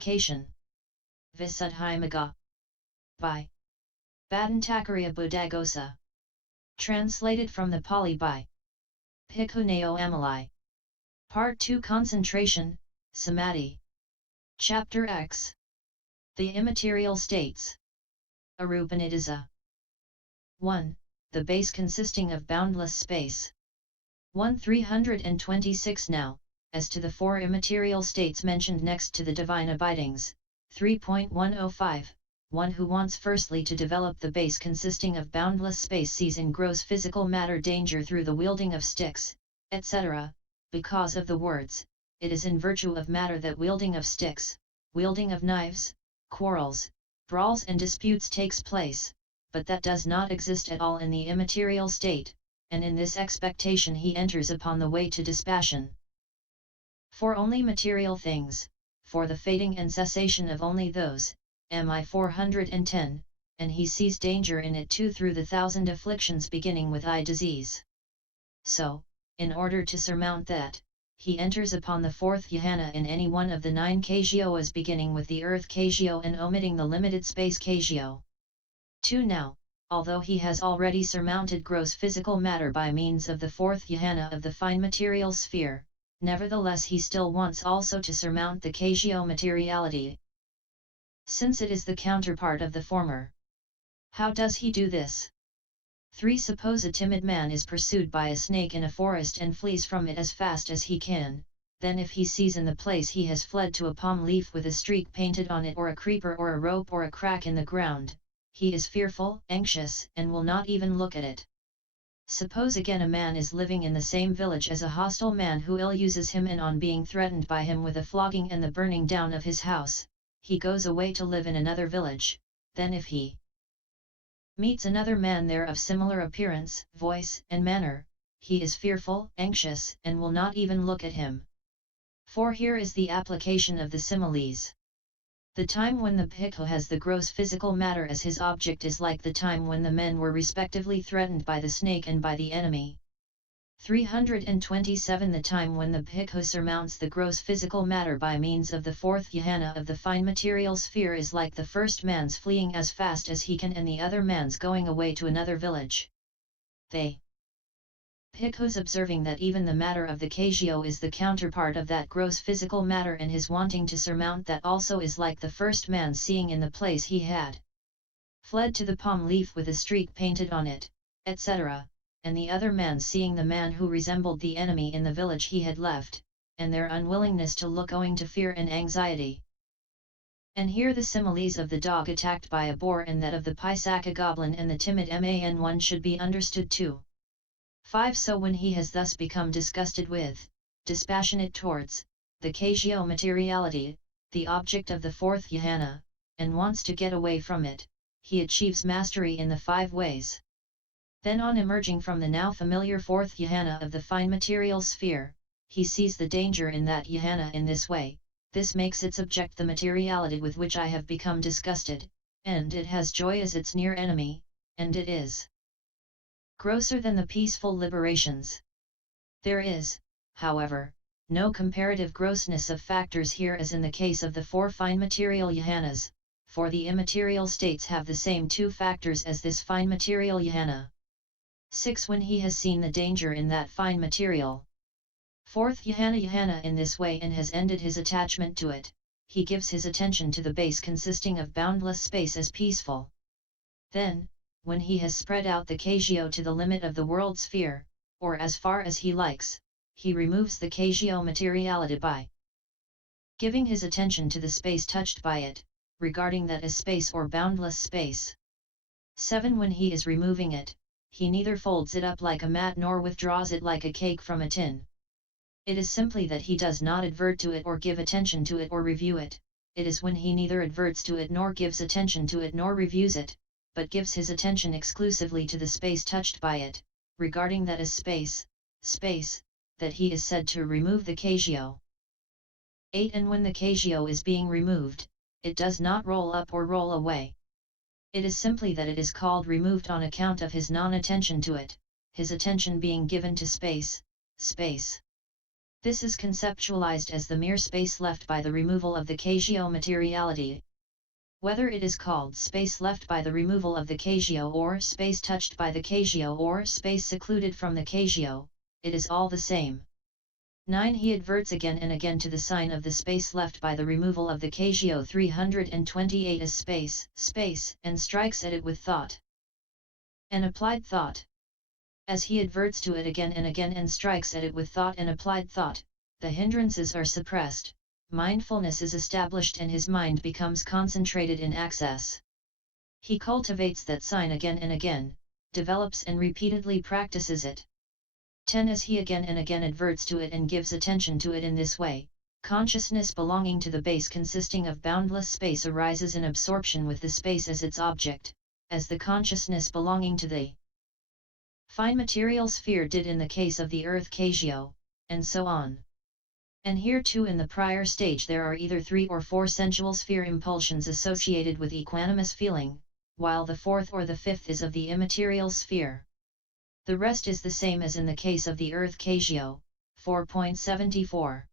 Purification. Visuddhimagga. By Bhattacharya Buddhaghosa. Translated from the Pali by Bhikkhu Naoamoli. Part 2 Concentration, Samadhi. Chapter X. The Immaterial States. Arupanidasa. 1. The base consisting of boundless space. 326 Now, as to the four immaterial states mentioned next to the divine abidings, 3.105, one who wants firstly to develop the base consisting of boundless space sees in gross physical matter danger through the wielding of sticks, etc., because of the words, it is in virtue of matter that wielding of sticks, wielding of knives, quarrels, brawls and disputes takes place, but that does not exist at all in the immaterial state, and in this expectation he enters upon the way to dispassion. For only material things, for the fading and cessation of only those, MI 410, and he sees danger in it too through the 1,000 afflictions beginning with eye disease. So, in order to surmount that, he enters upon the fourth jhana in any one of the 9 kasioas beginning with the earth kasio and omitting the limited space kasio. 2. Now, although he has already surmounted gross physical matter by means of the fourth jhana of the fine material sphere, nevertheless he still wants also to surmount the kasio materiality, since it is the counterpart of the former. How does he do this? 3. Suppose a timid man is pursued by a snake in a forest and flees from it as fast as he can, then if he sees in the place he has fled to a palm leaf with a streak painted on it or a creeper or a rope or a crack in the ground, he is fearful, anxious, and will not even look at it. Suppose again a man is living in the same village as a hostile man who ill-uses him, and on being threatened by him with a flogging and the burning down of his house, he goes away to live in another village. Then if he meets another man there of similar appearance, voice, and manner, he is fearful, anxious, and will not even look at him. For here is the application of the similes. The time when the bhikkhu has the gross physical matter as his object is like the time when the men were respectively threatened by the snake and by the enemy. 327 The time when the bhikkhu surmounts the gross physical matter by means of the fourth jhana of the fine material sphere is like the first man's fleeing as fast as he can and the other man's going away to another village. They bhikkhus observing that even the matter of the kasio is the counterpart of that gross physical matter and his wanting to surmount that also is like the first man seeing in the place he had fled to the palm leaf with a streak painted on it, etc., and the other man seeing the man who resembled the enemy in the village he had left, and their unwillingness to look owing to fear and anxiety. And here the similes of the dog attacked by a boar and that of the Pisaka goblin and the timid man should be understood too. 5. So when he has thus become disgusted with, dispassionate towards, the kasio materiality, the object of the fourth jhana, and wants to get away from it, he achieves mastery in the 5 ways. Then on emerging from the now familiar fourth jhana of the fine material sphere, he sees the danger in that jhana in this way. This makes its object the materiality with which I have become disgusted, and it has joy as its near enemy, and it is grosser than the peaceful liberations. There is, however, no comparative grossness of factors here as in the case of the 4 fine material jhanas, for the immaterial states have the same 2 factors as this fine material jhana. 6. When he has seen the danger in that fine material fourth jhana in this way and has ended his attachment to it, he gives his attention to the base consisting of boundless space as peaceful. Then, when he has spread out the kasio to the limit of the world sphere, or as far as he likes, he removes the kasio materiality by giving his attention to the space touched by it, regarding that as space or boundless space. 7. When he is removing it, he neither folds it up like a mat nor withdraws it like a cake from a tin. It is simply that he does not advert to it or give attention to it or review it. It is when he neither adverts to it nor gives attention to it nor reviews it, but gives his attention exclusively to the space touched by it, regarding that as space, that he is said to remove the kasio. 8. And when the kasio is being removed, it does not roll up or roll away. It is simply that it is called removed on account of his non-attention to it, his attention being given to space. This is conceptualized as the mere space left by the removal of the kasioa materiality. Whether it is called space left by the removal of the kasioa or space touched by the kasioa or space secluded from the kasioa, it is all the same. 9. He adverts again and again to the sign of the space left by the removal of the kasioa 328 as space, space, and strikes at it with thought. An applied thought. As he adverts to it again and again and strikes at it with thought and applied thought, the hindrances are suppressed, mindfulness is established and his mind becomes concentrated in access. He cultivates that sign again and again, develops and repeatedly practices it. 10. As he again and again adverts to it and gives attention to it in this way, consciousness belonging to the base consisting of boundless space arises in absorption with the space as its object, as the consciousness belonging to the fine material sphere did in the case of the earth kasioa, and so on. And here too in the prior stage there are either 3 or 4 sensual sphere impulsions associated with equanimous feeling, while the 4th or the 5th is of the immaterial sphere. The rest is the same as in the case of the earth kasioa, 4.74.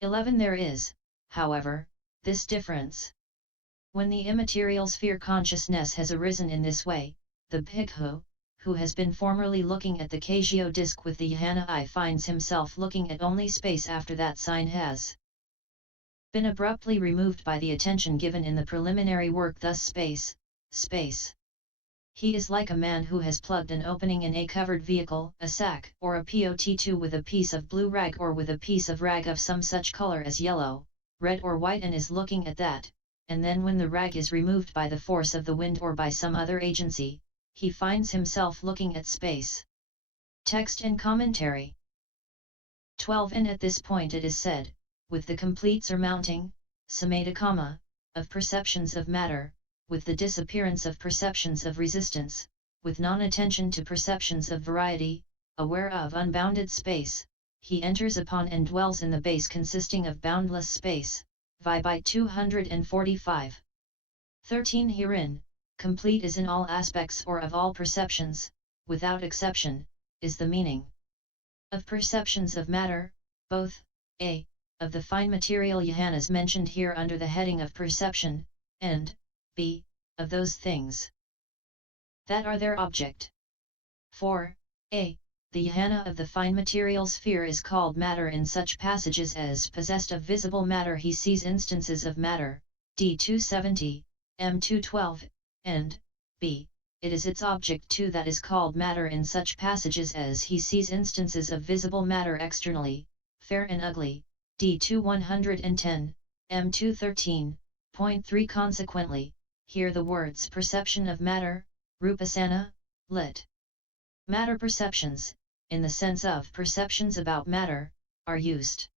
11. There is, however, this difference. When the immaterial sphere consciousness has arisen in this way, the bhikkhu, who has been formerly looking at the kasioa disk with the jhana eye finds himself looking at only space after that sign has been abruptly removed by the attention given in the preliminary work, thus space, space. He is like a man who has plugged an opening in a covered vehicle, a sack, or a pot with a piece of blue rag or with a piece of rag of some such color as yellow, red or white, and is looking at that, and then when the rag is removed by the force of the wind or by some other agency, he finds himself looking at space. Text and commentary. 12. And at this point it is said, with the complete surmounting, samadhikama, of perceptions of matter, with the disappearance of perceptions of resistance, with non-attention to perceptions of variety, aware of unbounded space, he enters upon and dwells in the base consisting of boundless space, by 245. 13. Herein, complete is in all aspects or of all perceptions, without exception, is the meaning of perceptions of matter, both, a, of the fine material jhanas mentioned here under the heading of perception, and, b, of those things that are their object. 4. A. The jhana of the fine material sphere is called matter in such passages as possessed of visible matter he sees instances of matter, D 270, M 212, and, b. It is its object too that is called matter in such passages as he sees instances of visible matter externally, fair and ugly, D 2 110, M 213.3. Consequently, here the words perception of matter, rupasana, lit. Matter perceptions, in the sense of perceptions about matter, are used.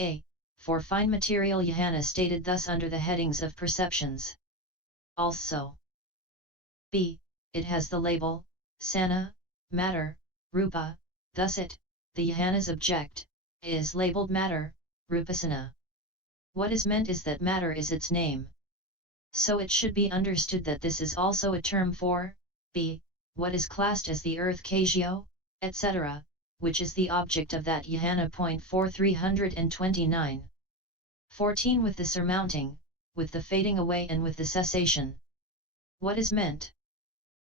A. For fine material jhana stated thus under the headings of perceptions. Also. B. It has the label, sana, matter, rupa, thus it, the jhana's object, is labeled matter, rupasana. What is meant is that matter is its name. So it should be understood that this is also a term for, b, what is classed as the earth kasioa, etc., which is the object of that jhana. 329. 14. With the surmounting, with the fading away and with the cessation. What is meant?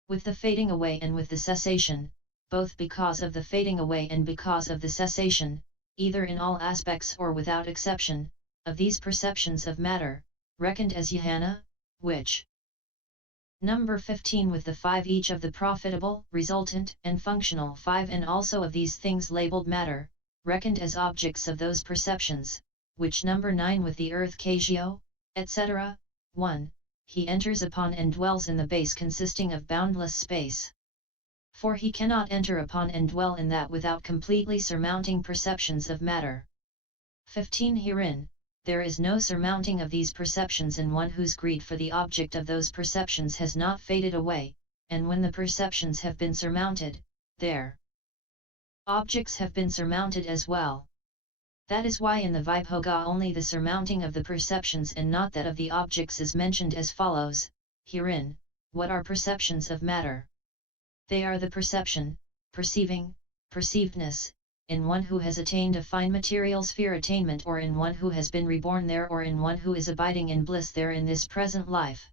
With the fading away and with the cessation, both because of the fading away and because of the cessation, either in all aspects or without exception, of these perceptions of matter, reckoned as jhana, which number 15 with the 5 each of the profitable, resultant, and functional 5, and also of these things labeled matter, reckoned as objects of those perceptions, which number 9 with the earth kasioa, etc. 1. He enters upon and dwells in the base consisting of boundless space. For he cannot enter upon and dwell in that without completely surmounting perceptions of matter. 15. Herein, there is no surmounting of these perceptions in one whose greed for the object of those perceptions has not faded away, and when the perceptions have been surmounted, their objects have been surmounted as well. That is why in the Vibhoga only the surmounting of the perceptions and not that of the objects is mentioned as follows. Herein, what are perceptions of matter? They are the perception, perceiving, perceivedness, in one who has attained a fine material sphere attainment, or in one who has been reborn there, or in one who is abiding in bliss there in this present life.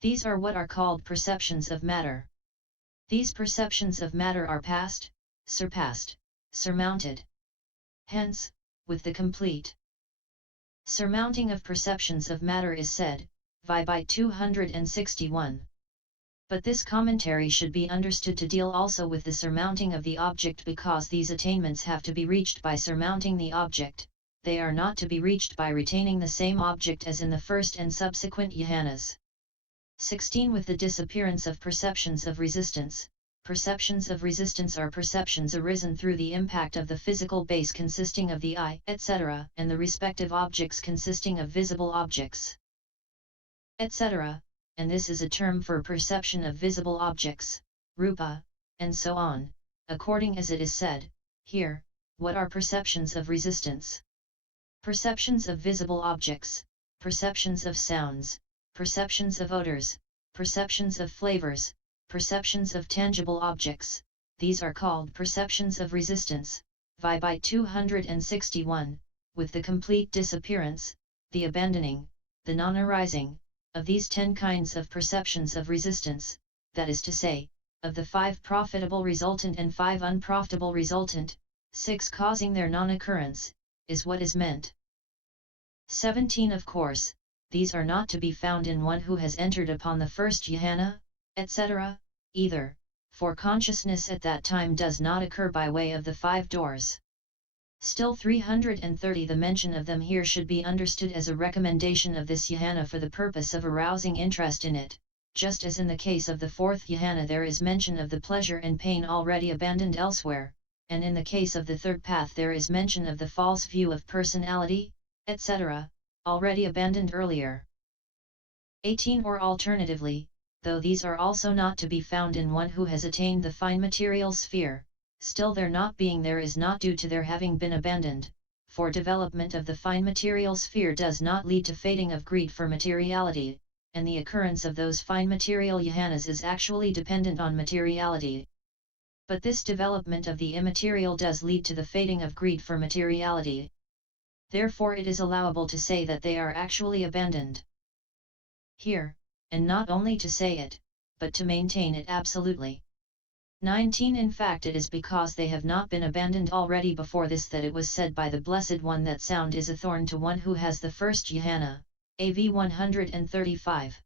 These are what are called perceptions of matter. These perceptions of matter are past, surpassed, surmounted. Hence, with the complete surmounting of perceptions of matter is said, by 261. But this commentary should be understood to deal also with the surmounting of the object, because these attainments have to be reached by surmounting the object, they are not to be reached by retaining the same object as in the first and subsequent jhanas. 16. With the disappearance of perceptions of resistance. Perceptions of resistance are perceptions arisen through the impact of the physical base consisting of the eye, etc., and the respective objects consisting of visible objects, etc., and this is a term for perception of visible objects, rupa, and so on, according as it is said, here, what are perceptions of resistance? Perceptions of visible objects, perceptions of sounds, perceptions of odors, perceptions of flavors, perceptions of tangible objects, these are called perceptions of resistance, by 261, with the complete disappearance, the abandoning, the non-arising, of these 10 kinds of perceptions of resistance, that is to say, of the 5 profitable resultant and 5 unprofitable resultant, 6 causing their non-occurrence, is what is meant. 17. Of course, these are not to be found in one who has entered upon the first jhana, etc., either, for consciousness at that time does not occur by way of the 5 doors. Still 330. The mention of them here should be understood as a recommendation of this jhana for the purpose of arousing interest in it, just as in the case of the 4th jhana there is mention of the pleasure and pain already abandoned elsewhere, and in the case of the 3rd path there is mention of the false view of personality, etc., already abandoned earlier. 18. Or alternatively, though these are also not to be found in one who has attained the fine material sphere, still their not being there is not due to their having been abandoned, for development of the fine material sphere does not lead to fading of greed for materiality, and the occurrence of those fine material jhanas is actually dependent on materiality. But this development of the immaterial does lead to the fading of greed for materiality. Therefore it is allowable to say that they are actually abandoned here, and not only to say it, but to maintain it absolutely. 19. In fact it is because they have not been abandoned already before this that it was said by the Blessed One that sound is a thorn to one who has the first jhana, AV 135.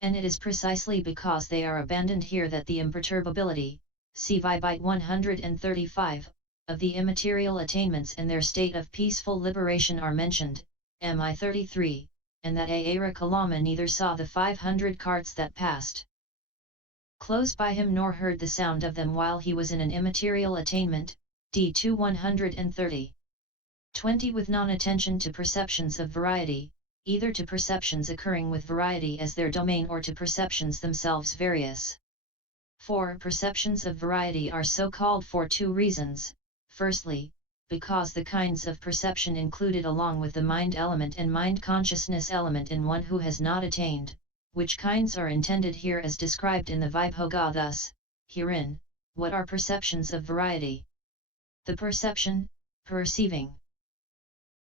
And it is precisely because they are abandoned here that the imperturbability, see by 135, of the immaterial attainments and their state of peaceful liberation are mentioned, MI 33, and that Aara Kalama neither saw the 500 carts that passed close by him nor heard the sound of them while he was in an immaterial attainment, D2 130. 20. With non-attention to perceptions of variety, either to perceptions occurring with variety as their domain or to perceptions themselves various. 4. Perceptions of variety are so called for 2 reasons. Firstly, because the kinds of perception included along with the mind element and mind consciousness element in one who has not attained, which kinds are intended here as described in the Vibhoga thus, herein, what are perceptions of variety? The perception, perceiving,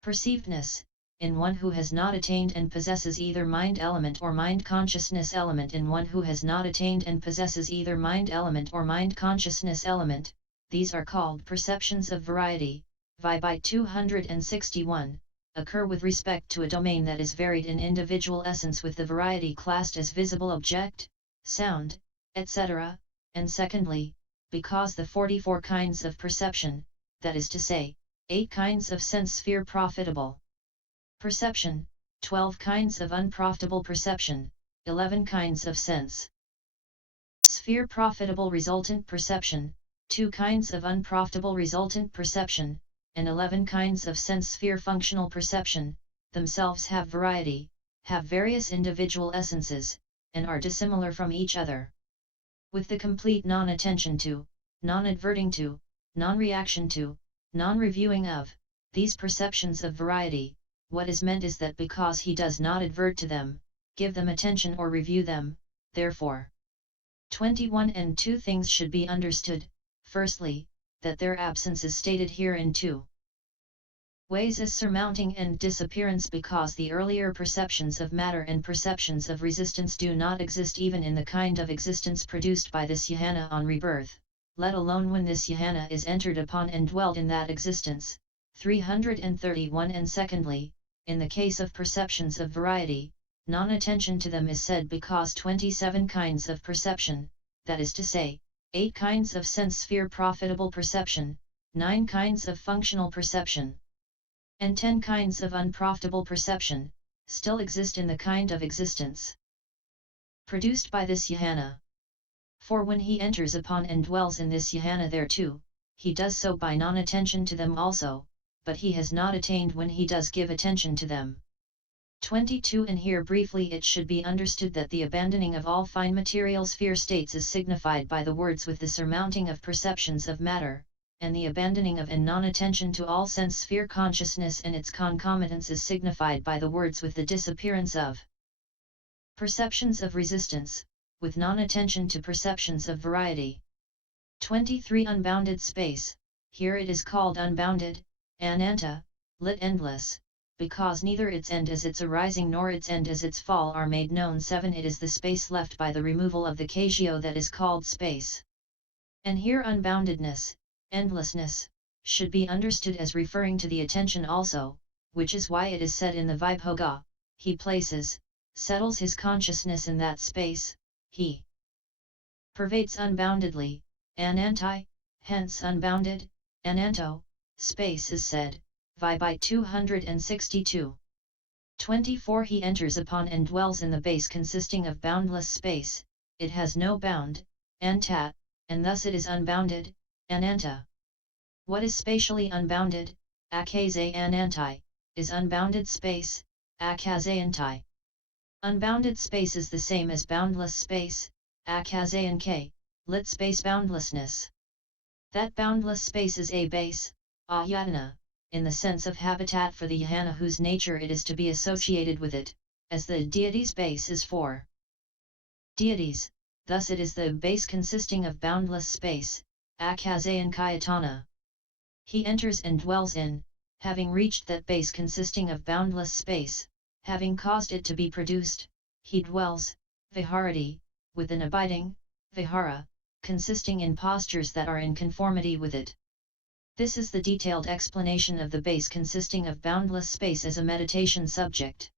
perceivedness, in one who has not attained and possesses either mind element or mind consciousness element in one who has not attained and possesses either mind element or mind consciousness element, these are called perceptions of variety, by 261. Occur with respect to a domain that is varied in individual essence with the variety classed as visible object, sound, etc., and secondly, because the 44 kinds of perception, that is to say, 8 kinds of sense sphere profitable perception, 12 kinds of unprofitable perception, 11 kinds of sense sphere profitable resultant perception, 2 kinds of unprofitable resultant perception, and 11 kinds of sense sphere functional perception, themselves have variety, have various individual essences, and are dissimilar from each other. With the complete non-attention to, non-adverting to, non-reaction to, non-reviewing of, these perceptions of variety, what is meant is that because he does not advert to them, give them attention or review them, therefore. 21 and 2 things should be understood. Firstly, that their absence is stated here in two ways as surmounting and disappearance, because the earlier perceptions of matter and perceptions of resistance do not exist even in the kind of existence produced by this jhana on rebirth, let alone when this jhana is entered upon and dwelled in that existence. 331. And secondly, in the case of perceptions of variety, non-attention to them is said because 27 kinds of perception, that is to say, 8 kinds of sense sphere profitable perception, 9 kinds of functional perception, and 10 kinds of unprofitable perception, still exist in the kind of existence produced by this jhana. For when he enters upon and dwells in this jhana there too, he does so by non-attention to them also, but he has not attained when he does give attention to them. 22. And here briefly it should be understood that the abandoning of all fine material sphere states is signified by the words with the surmounting of perceptions of matter, and the abandoning of and non-attention to all sense sphere consciousness and its concomitants is signified by the words with the disappearance of perceptions of resistance, with non-attention to perceptions of variety. 23. Unbounded space, here it is called unbounded, ananta, lit endless, because neither its end as its arising nor its end as its fall are made known. 7. It is the space left by the removal of the kasioa that is called space. And here unboundedness, endlessness, should be understood as referring to the attention also, which is why it is said in the Vibhoga, he places, settles his consciousness in that space, he pervades unboundedly, anantai, hence unbounded, ananto, space is said, Vibhite 262. 24. He enters upon and dwells in the base consisting of boundless space, it has no bound, antat, and thus it is unbounded, ananta. What is spatially unbounded, akaze anantai, is unbounded space, akazayantai. Unbounded space is the same as boundless space, akazayank, lit space boundlessness. That boundless space is a base, ayatana, in the sense of habitat for the jhana whose nature it is to be associated with it, as the deity's base is for deities, thus it is the base consisting of boundless space, akazayankayatana. He enters and dwells in, having reached that base consisting of boundless space, having caused it to be produced, he dwells, viharati, with an abiding, vihara, consisting in postures that are in conformity with it. This is the detailed explanation of the base consisting of boundless space as a meditation subject.